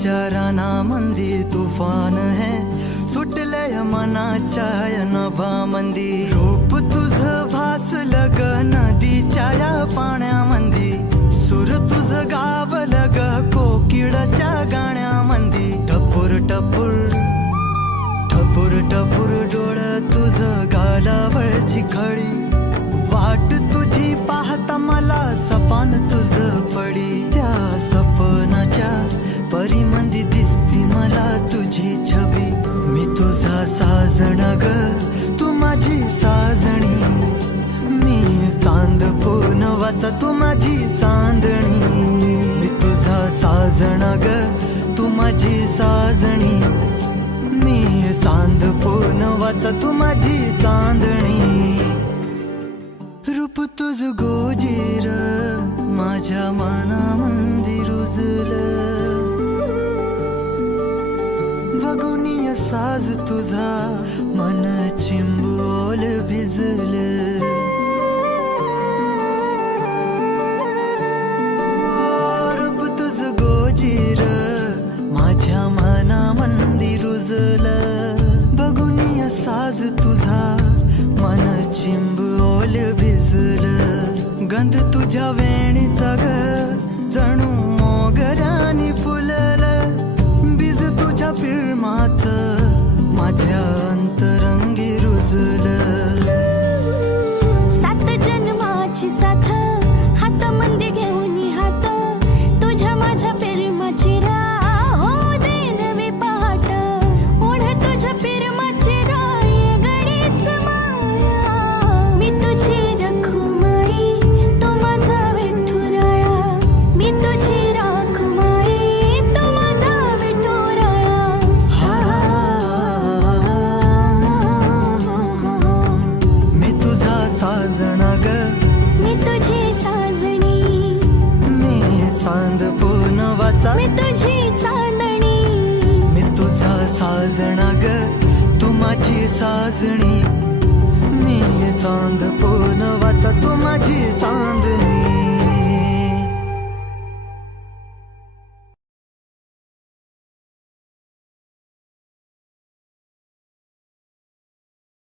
विचारांमध्ये तुफान है, सुटलय मनाच्या या नभामंदी. रूप तुझं भासलं ग नदीच्या या पाण्यामंदी, सूर तुझं गावलं ग कोकिळाच्या गाण्यामंदी. टपूर टपूर टपूर टपूर डोळं तुझं गालावरची खळी, वाट तुझी पाहता मला सपान तुझं पडी. त्या सपनाच्या परीमंदी दिसती मला तुझी छबी. मी तुझा साजण ग तू माझी साजणी, मी चांद पूनवाचा तू माझी चांदणी. मी तुझा साजण ग तू माझी साजणी, मी चांद पूनवाचा तू माझी चांदणी. रूप तुझ गोजीर माझ्या मनामंदी रुजलं, बघुनिय साज तुझा मन चिंबोल भिजलं. रूप तुझ गोजीर माझ्या मनामंदी रुजलं, बघुनिय साज तुझा मन चिंबोल भिजलं. गंध तुझ्या वेणीचा ग जणू मोगऱ्यानी फुललं, बीज तुझ्या पिळमाचं माझ्या अंतरंगी रुजलं. सात जन्माची साथ हातामध्ये घेऊन हात, तुझ्या माझ्या प्रेमाची राह हो दे नवी पहाट. ओढ तुझ्या प्रेमाची राह ये गडीच माया, मी तुझी रखुमाई तो माझा विठुराया. मी तुझी रखुमाई तो माझा विठुराया. मी तुझा साजणा ग मी तुझी साजणी, मी चांद पूनवाचा मी तुझी चांदणी. मी तुझा साजणा ग तू माझी साजणी, मी चांद